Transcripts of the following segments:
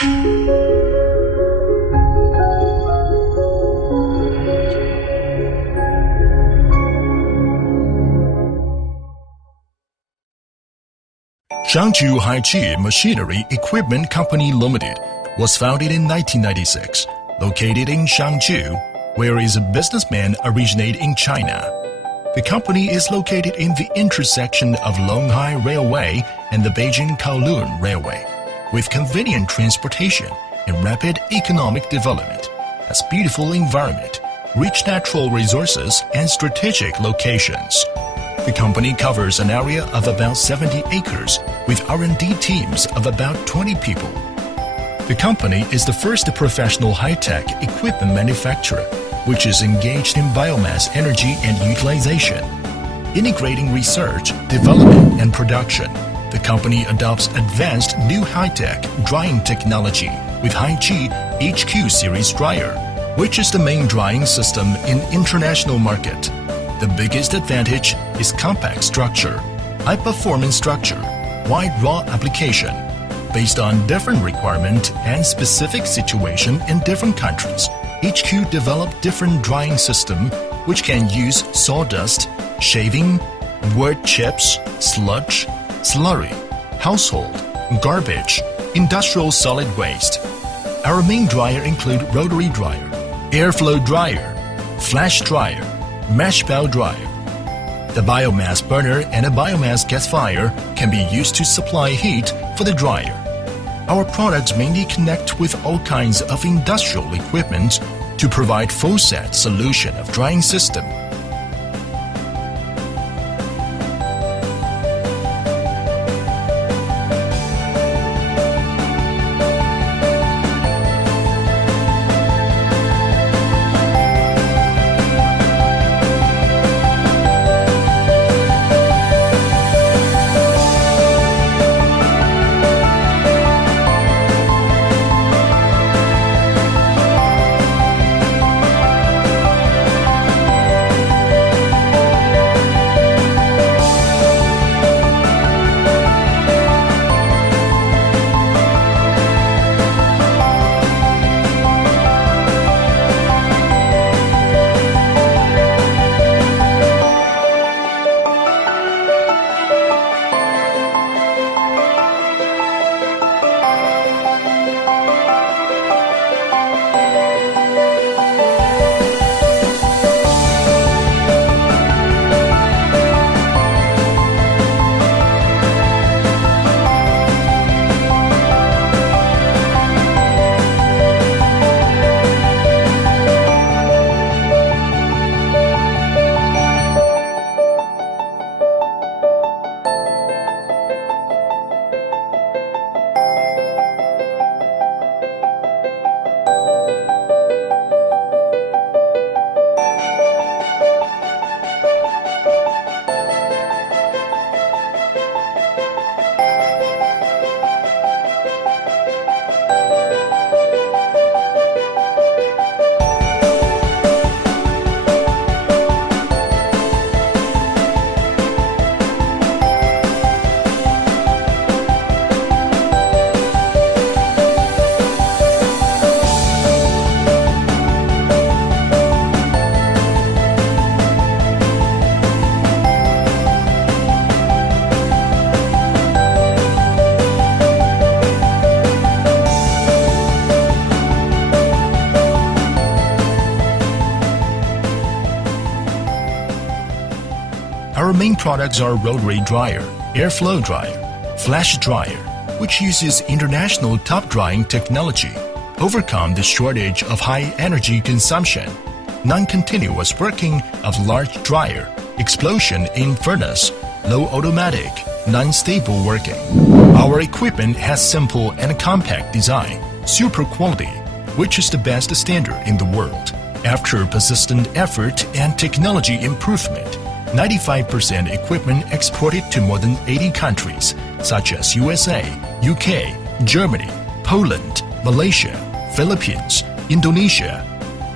Jiangsu Haiqi Machinery Equipment Company Limited was founded in 1996, located in Jiangsu, where is a businessman originated in China. The company is located in the intersection of Longhai Railway and the Beijing Kowloon Railway, with convenient transportation and rapid economic development, has beautiful environment, rich natural resources, and strategic locations. The company covers an area of about 70 acres with R&D teams of about 20 people. The company is the first professional high-tech equipment manufacturer which is engaged in biomass energy and utilization. Integrating research, development, and production, the company adopts advanced new high-tech drying technology with Haiqi HQ series dryer, which is the main drying system in international market. The biggest advantage is compact structure, high-performance structure, wide raw application. Based on different requirement and specific situation in different countries, HQ developed different drying system which can use sawdust, shaving, wood chips, sludge, slurry, household, garbage, industrial solid waste. Our main dryer include rotary dryer, airflow dryer, flash dryer, mesh bow dryer. The biomass burner and a biomass gasifier can be used to supply heat for the dryer. Our products mainly connect with all kinds of industrial equipment to provide full set solution of drying system. Our main products are rotary dryer, airflow dryer, flash dryer, which uses international top drying technology, overcome the shortage of high energy consumption, non-continuous working of large dryer, explosion in furnace, low automatic, non-stable working. Our equipment has simple and compact design, super quality, which is the best standard in the world. After persistent effort and technology improvement, 95% equipment exported to more than 80 countries, such as USA, UK, Germany, Poland, Malaysia, Philippines, Indonesia,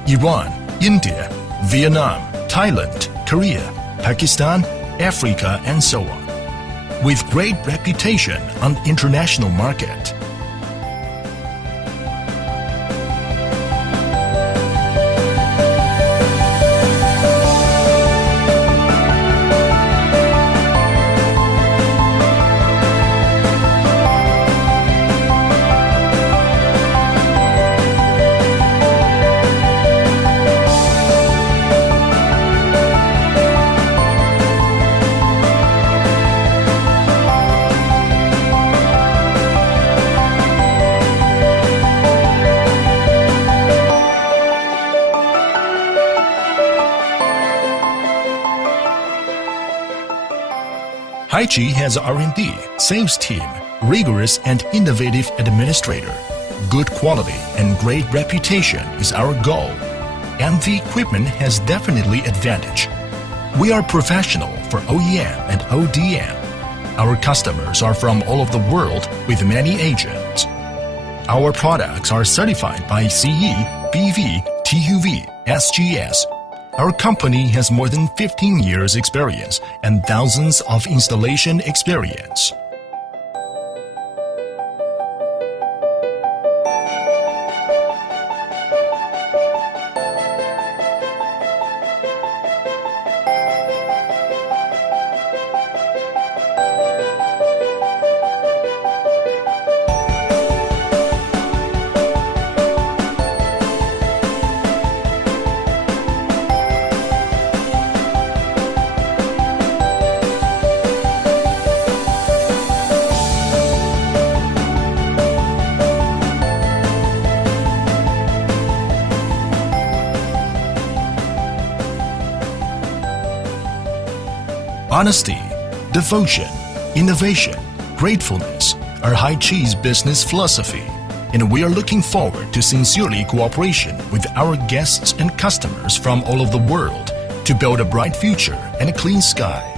Iran, India, Vietnam, Thailand, Korea, Pakistan, Africa, and so on, with great reputation on international market. HiChi has R&D, sales team, rigorous and innovative administrator. Good quality and great reputation is our goal. And the equipment has definitely advantage. We are professional for OEM and ODM. Our customers are from all over the world with many agents. Our products are certified by CE, BV, TUV, SGS. Our company has more than 15 years experience and thousands of installation experience. Honesty, devotion, innovation, gratefulness are HiChi's business philosophy, and we are looking forward to sincerely cooperation with our guests and customers from all over the world to build a bright future and a clean sky.